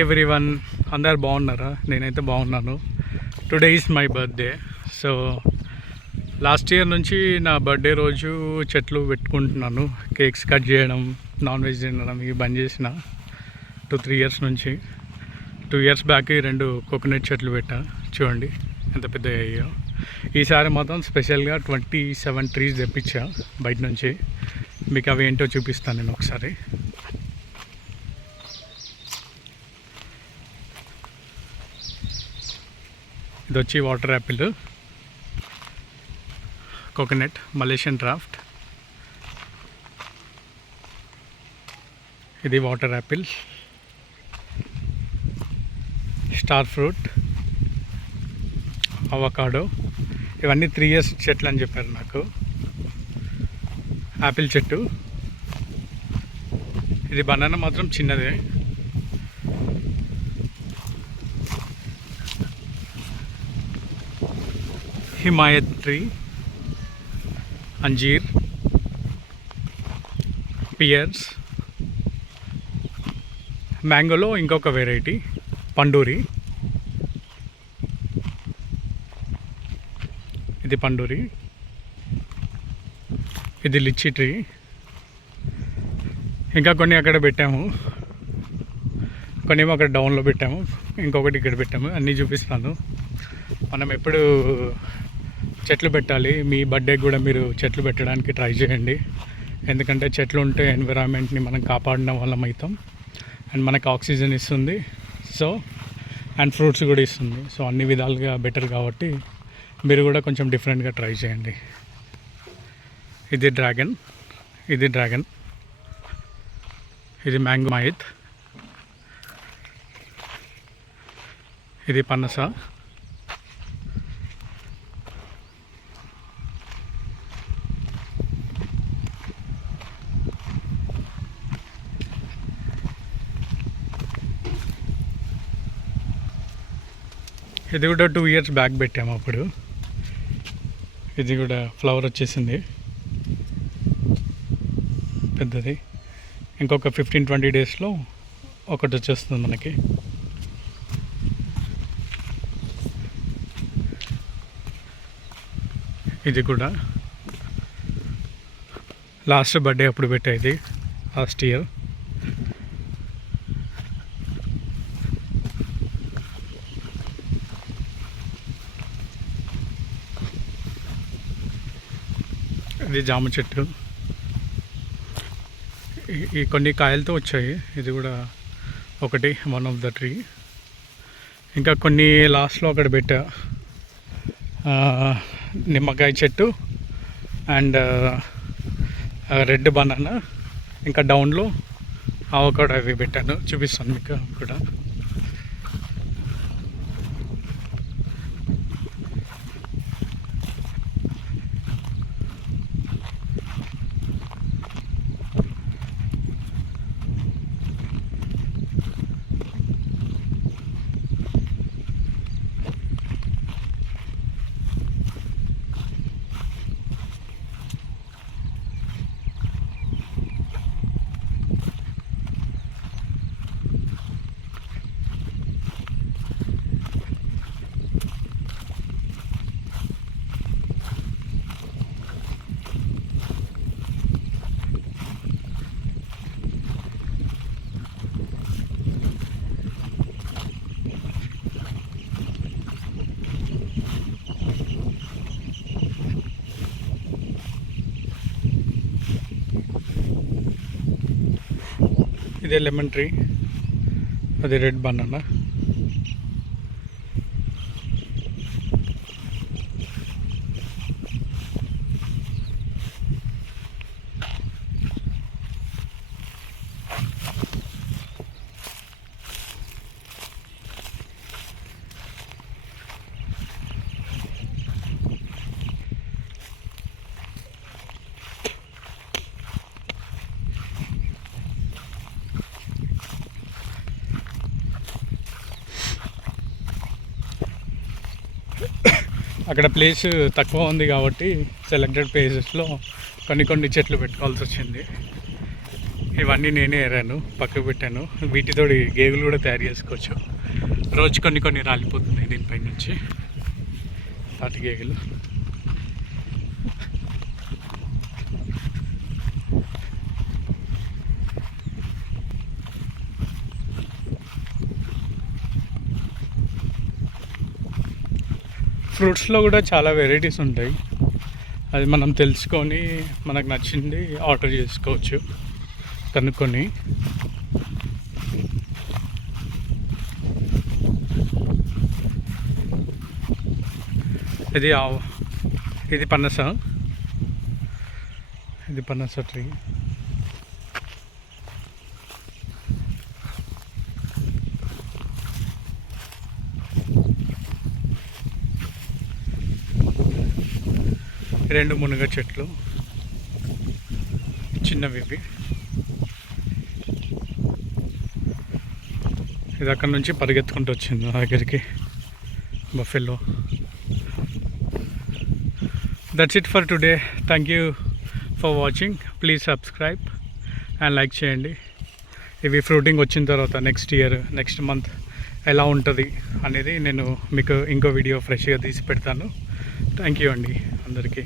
ఎవ్రీవన్, అందరు బాగున్నారా? నేనైతే బాగున్నాను. Today is my birthday. So last year నుంచి నా బర్త్డే రోజు చెట్లు పెట్టుకుంటున్నాను. కేక్స్ కట్ చేయడం, నాన్ వెజ్ తినడం ఇవి బంద్ చేసిన 2-3 ఇయర్స్ నుంచి. 2 ఇయర్స్ బ్యాక్ 2 కోకోనట్ చెట్లు పెట్టా. చూడండి ఎంత పెద్ద అయ్యాయో. ఈసారి మాత్రం స్పెషల్గా 27 ట్రీస్ తెప్పించా బయట నుంచి. మీకు అవి ఏంటో చూపిస్తాను నేను ఒకసారి. ఇది వచ్చి water apple, coconut, Malaysian draft. ఇది water apple, star fruit, avocado. ఇవన్నీ 3 ఇయర్స్ చెట్లు అని చెప్పారు నాకు. యాపిల్ చెట్టు. ఇది బనానా మాత్రం చిన్నదే. హిమాయత్ ట్రీ, అంజీర్, పియర్స్, మ్యాంగోలో ఇంకొక వెరైటీ పండూరి. ఇది పండూరి. ఇది లిచ్చి ట్రీ. ఇంకా కొన్ని అక్కడ పెట్టాము, కొన్ని అక్కడ డౌన్లో పెట్టాము, ఇంకొకటి ఇక్కడ పెట్టాము. అన్నీ చూపిస్తాను. మనం ఎప్పుడు చెట్లు పెట్టాలి. మీ బర్త్డేకి కూడా మీరు చెట్లు పెట్టడానికి ట్రై చేయండి. ఎందుకంటే చెట్లు ఉంటే ఎన్విరాన్మెంట్ని మనం కాపాడడం వల్ల అవుతాం. అండ్ మనకు ఆక్సిజన్ ఇస్తుంది. సో అండ్ ఫ్రూట్స్ కూడా ఇస్తుంది. సో అన్ని విధాలుగా బెటర్ కాబట్టి మీరు కూడా కొంచెం డిఫరెంట్గా ట్రై చేయండి. ఇది డ్రాగన్. ఇది మ్యాంగో మైత్. ఇది పనస. ఇది కూడా 2 ఇయర్స్ బ్యాక్ పెట్టాము అప్పుడు. ఇది కూడా ఫ్లవర్ వచ్చేసింది పెద్దది. ఇంకొక 15-20 డేస్లో ఒకటి వచ్చేస్తుంది మనకి. ఇది కూడా లాస్ట్ బర్త్డే అప్పుడు పెట్టేది, లాస్ట్ ఇయర్. ఇది జామ చెట్టు. ఈ కొన్ని కాయలతో వచ్చాయి. ఇది కూడా ఒకటి, వన్ ఆఫ్ ద ట్రీ. ఇంకా కొన్ని లాస్ట్లో అక్కడ పెట్టా. నిమ్మకాయ చెట్టు అండ్ రెడ్ బనానా. ఇంకా డౌన్లో అవకాడో అవి పెట్టాను, చూపిస్తాను మీకు కూడా. ఇదే లెమన్ ట్రీ. అది రెడ్ బనానా. అక్కడ ప్లేస్ తక్కువ ఉంది కాబట్టి సెలెక్టెడ్ ప్లేసెస్లో కొన్ని చెట్లు పెట్టుకోవాల్సి వచ్చింది. ఇవన్నీ నేనే ఏరాను, పక్కకు పెట్టాను. వీటితో గేగులు కూడా తయారు చేసుకోవచ్చు. రోజు కొన్ని రాలిపోతున్నాయి దీనిపై నుంచి తాటి గేగులు. ఫ్రూట్స్లో కూడా చాలా వెరైటీస్ ఉంటాయి. అది మనం తెలుసుకొని మనకు నచ్చింది ఆర్డర్ చేసుకోవచ్చు కనుక్కొని. ఇది పనస, ఇది పనస ట్రీ. రెండు మునగ చెట్లు చిన్నవి ఇవి. ఇది అక్కడ నుంచి పరిగెత్తుకుంటూ వచ్చింది నా దగ్గరికి buffalo. That's it for today. Thank you for watching. Please subscribe and like చేయండి. ఇవి ఫ్రూటింగ్ వచ్చిన తర్వాత నెక్స్ట్ మంత్ ఎలా ఉంటుంది అనేది నేను మీకు ఇంకో వీడియో ఫ్రెష్గా తీసి పెడతాను. థ్యాంక్ యూ అండి అందరికీ.